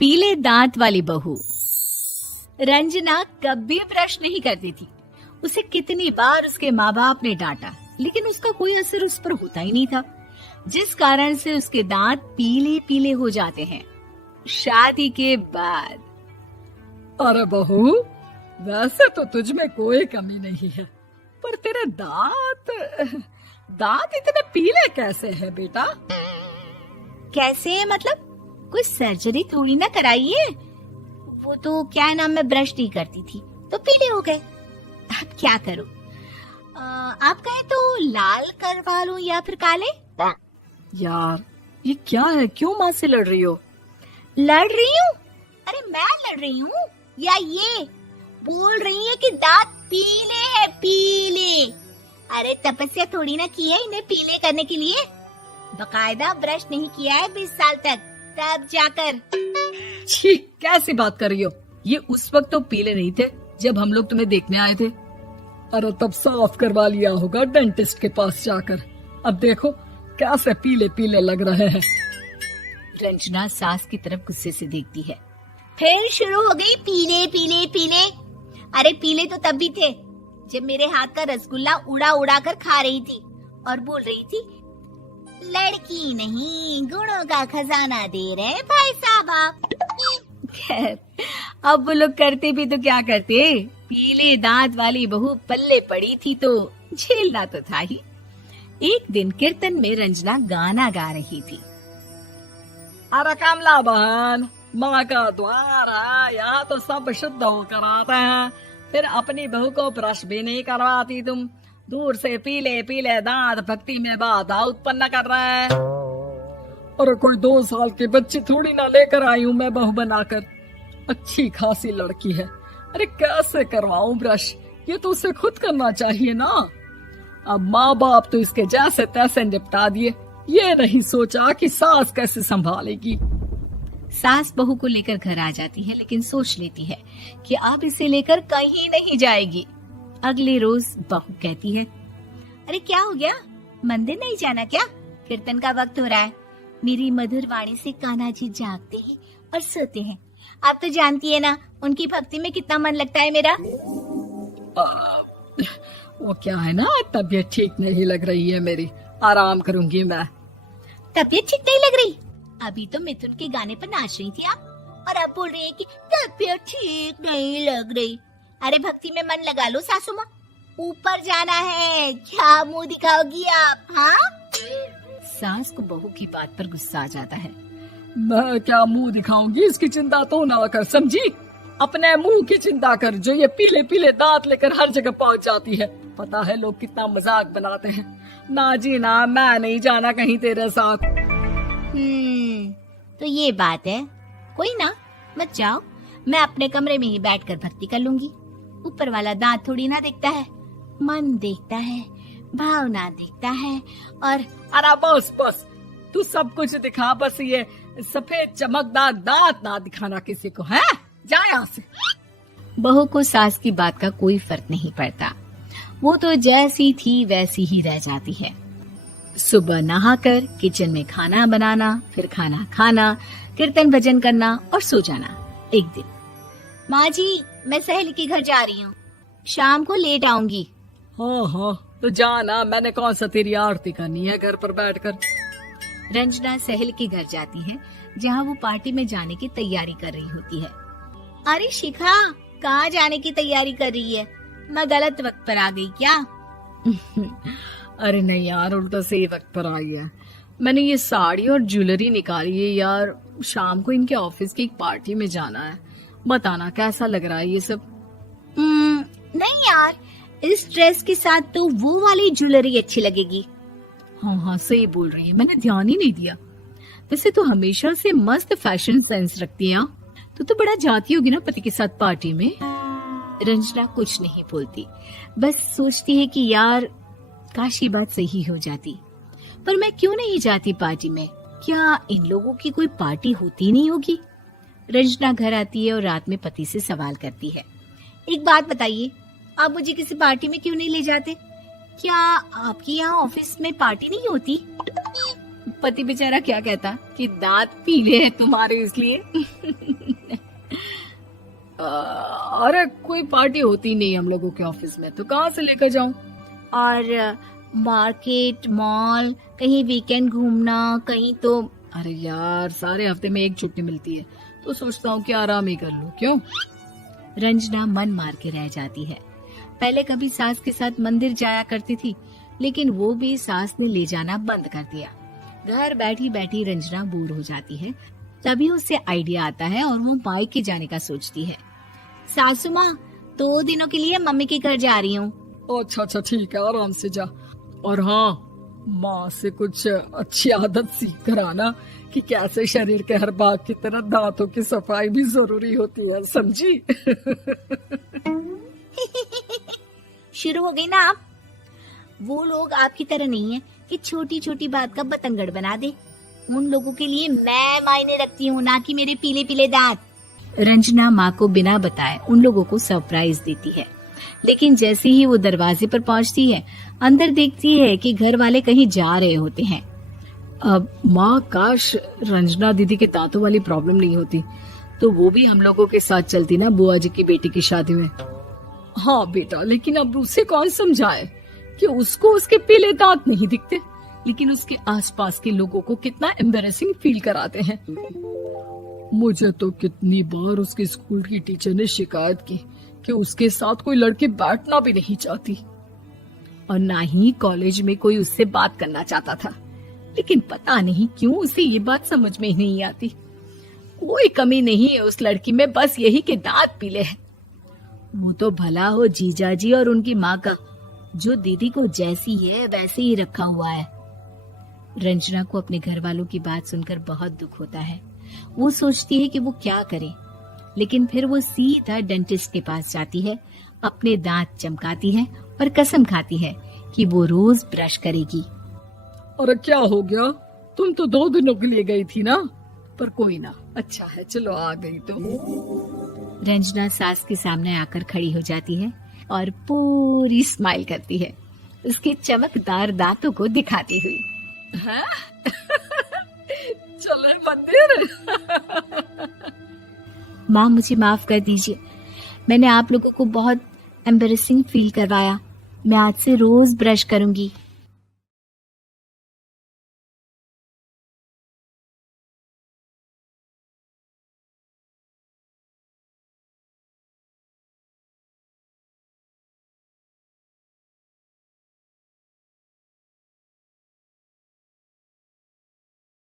पीले दांत वाली बहू। रंजना कभी ब्रश नहीं करती थी। उसे कितनी बार उसके माँ बाप ने डांटा, लेकिन उसका कोई असर उस पर होता ही नहीं था, जिस कारण से उसके दांत पीले पीले हो जाते हैं। शादी के बाद। अरे बहू, वैसे तो तुझ में कोई कमी नहीं है, पर तेरे दांत इतने पीले कैसे हैं बेटा? कैसे मतलब? कोई सर्जरी थोड़ी ना कराई है। वो तो क्या नाम, मैं ब्रश नहीं करती थी तो पीले हो गए। अब क्या करूं? आप कहे तो लाल करवा लूं या फिर काले? यार ये क्या है, क्यों माँ से लड़ रही हो? लड़ रही हूँ? अरे मैं लड़ रही हूँ या ये बोल रही है कि दांत पीले हैं, पीले। अरे तपस्या थोड़ी ना की है इन्हें पीले करने के लिए। बकायदा ब्रश नहीं किया है 20 साल तक, तब जाकर। छी, कैसी बात कर रही हो? ये उस वक्त तो पीले नहीं थे जब हम लोग तुम्हें देखने आए थे। अरे तब साफ करवा लिया होगा डेंटिस्ट के पास जाकर। अब देखो कैसे पीले पीले लग रहे हैं। रंजना सास की तरफ गुस्से से देखती है। फिर शुरू हो गई पीले पीले पीले। अरे पीले तो तब भी थे जब मेरे हाथ का रसगुल्ला उड़ा उड़ा कर खा रही थी और बोल रही थी, लड़की नहीं गुणों का खजाना दे रहे भाई साहब आप। खैर, अब वो लोग करते भी तो क्या करते, पीले दांत वाली बहू पल्ले पड़ी थी तो झेलना तो था ही। एक दिन कीर्तन में रंजना गाना गा रही थी। अरे कमला बहन, माँ का द्वार है, यहाँ तो सब शुद्ध होकर आते हैं, फिर अपनी बहू को ब्रश भी नहीं करवाती तुम। दूर से पीले पीले दांत भक्ति में बाधा उत्पन्न कर रहे हैं। अरे कोई 2 साल के बच्चे थोड़ी ना लेकर आई हूँ मैं बहू बनाकर। अच्छी खासी लड़की है, अरे कैसे करवाऊं ब्रश? ये तो उसे खुद करना चाहिए ना। अब माँ बाप तो इसके जैसे तैसे निपटा दिए, ये नहीं सोचा कि सास कैसे संभालेगी। सास बहू को लेकर घर आ जाती है, लेकिन सोच लेती है कि अब इसे लेकर कहीं नहीं जाएगी। अगले रोज बहू कहती है, अरे क्या हो गया, मंदिर नहीं जाना क्या? कीर्तन का वक्त हो रहा है। मेरी मधुर वाणी से कान्हा जी जागते हैं और सोते हैं। आप तो जानती है ना उनकी भक्ति में कितना मन लगता है मेरा। वो क्या है ना, तबीयत ठीक नहीं लग रही है मेरी, आराम करूंगी मैं। तबीयत ठीक नहीं लग रही? अभी तो मिथुन के गाने पर नाच रही थी आप, और अब बोल रही है कि तबीयत ठीक नहीं लग रही। अरे भक्ति में मन लगा लो सासू माँ, ऊपर जाना है, क्या मुंह दिखाओगी आप? हाँ? सास को बहू की बात पर गुस्सा आ जाता है। मैं क्या मुंह दिखाऊंगी, इसकी चिंता तो ना कर, समझी? अपने मुंह की चिंता कर, जो ये पीले पीले दांत लेकर हर जगह पहुंच जाती है। पता है लोग कितना मजाक बनाते हैं। ना जी ना, मैं नहीं जाना कहीं तेरे साथ। तो ये बात है। कोई ना, मत जाओ, मैं अपने कमरे में ही बैठकर भक्ति कर लूंगी। ऊपर वाला दांत थोड़ी ना देखता है, मन देखता है, भावना देखता है। और अरे बस बस, तू सब कुछ दिखा, बस ये सफेद चमकदार दांत ना दिखाना किसी को, है? जा यहाँ से। बहू को सास की बात का कोई फर्क नहीं पड़ता, वो तो जैसी थी वैसी ही रह जाती है। सुबह नहाकर किचन में खाना बनाना, फिर खाना खाना, कीर्तन भजन करना और सो जाना। एक दिन, माँ जी मैं सहेली के घर जा रही हूँ, शाम को लेट आऊंगी। हाँ हाँ तो जाना, मैंने कौन सा तेरी आरती करनी है घर पर बैठकर। रंजना सहेली के घर जाती है, जहाँ वो पार्टी में जाने की तैयारी कर रही होती है। अरे शिखा, कहाँ जाने की तैयारी कर रही है? मैं गलत वक्त पर आ गई क्या? अरे नहीं यार, उल्टा सही वक्त पर आई है। मैंने ये साड़ी और ज्वेलरी निकाली है यार, शाम को इनके ऑफिस की एक पार्टी में जाना है। बताना कैसा लग रहा है ये सब? नहीं यार, इस ड्रेस के साथ तो वो वाली ज्वेलरी अच्छी लगेगी। हाँ हाँ सही बोल रही है, मैंने ध्यान ही नहीं दिया। वैसे तो हमेशा से मस्त फैशन सेंस रखती है। तो बड़ा जाती होगी ना पति के साथ पार्टी में। रंजना कुछ नहीं बोलती, बस सोचती है कि यार काश ये बात सही हो जाती, पर मैं क्यों नहीं जाती पार्टी में? क्या इन लोगों की कोई पार्टी होती नहीं होगी? रंजना घर आती है और रात में पति से सवाल करती है, एक बात बताइए, आप मुझे किसी पार्टी में क्यों नहीं ले जाते? क्या आपके यहाँ ऑफिस में पार्टी नहीं होती? पति बेचारा क्या कहता कि दांत पीले हैं तुम्हारे इसलिए। अरे कोई पार्टी होती नहीं हम लोगों के ऑफिस में, तो कहाँ से लेकर जाऊं? और मार्केट, मॉल, कहीं वीकेंड घूमना, कहीं तो। अरे यार सारे हफ्ते में एक छुट्टी मिलती है, तो सोचता हूँ कि आराम ही कर लूं। क्यों? रंजना मन मार के रह जाती है। पहले कभी सास के साथ मंदिर जाया करती थी, लेकिन वो भी सास ने ले जाना बंद कर दिया। घर बैठी बैठी रंजना बोर हो जाती है। तभी उसे आइडिया आता है और वो मायके जाने का सोचती है। सासू माँ, 2 दिनों के लिए मम्मी के घर जा रही हूँ। अच्छा ठीक है, आराम से जा। और हाँ, माँ से कुछ अच्छी आदत सीख कर आना कि कैसे शरीर के हर भाग की तरह दांतों की सफाई भी जरूरी होती है, समझी? शुरू हो गई ना आप। वो लोग आपकी तरह नहीं है कि छोटी छोटी बात का बतंगड़ बना दे। उन लोगों के लिए मैं मायने रखती हूँ, ना कि मेरे पीले पीले दांत। रंजना माँ को बिना बताए उन लोगों को सरप्राइज देती है, लेकिन जैसे ही वो दरवाजे पर पहुँचती है, अंदर देखती है कि घर वाले कहीं जा रहे होते हैं। अब माँ, काश रंजना दीदी के दांतों वाली प्रॉब्लम नहीं होती, तो वो भी हम लोगों के साथ चलती ना बुआ जी की बेटी की शादी में। हाँ बेटा, लेकिन अब उसे कौन समझाए कि उसको उसके पीले दांत नहीं दिखते, लेकिन उसके आसपास के लोगों को कितना एम्बैरेसिंग फील कराते हैं। मुझे तो कितनी बार उसके स्कूल की टीचर ने शिकायत की कि उसके साथ कोई लड़की बैठना भी नहीं चाहती, और ना ही कॉलेज में कोई उससे बात करना चाहता था। लेकिन पता नहीं क्यों उसे ये बात समझ में ही नहीं आती। कोई कमी नहीं है उस लड़की में, बस यही कि दांत पीले हैं। वो तो भला हो जीजाजी और उनकी माँ का, जो दीदी को जैसी है वैसे ही रखा हुआ है। रंजना को अपने घर वालों की बात सुनकर बहुत दुख होता है। वो सोचती है कि वो क्या करे, लेकिन फिर वो सीधा डेंटिस्ट के पास जाती है, अपने दांत चमकाती है और कसम खाती है कि वो रोज ब्रश करेगी। अरे क्या हो गया? तुम तो 2 दिनों के लिए गई थी ना, पर कोई ना, अच्छा है, चलो आ गई तो। रंजना सास के सामने आकर खड़ी हो जाती है और पूरी स्माइल करती है, उसके चमकदार दांतों को दिखाती हुई। हैं? चले मंदिर। माँ, मुझे माफ कर दीजिए, मैंने आप लोगों को बहुत एम्बैरेसिंग फील करवाया। मैं आज से रोज ब्रश करूंगी।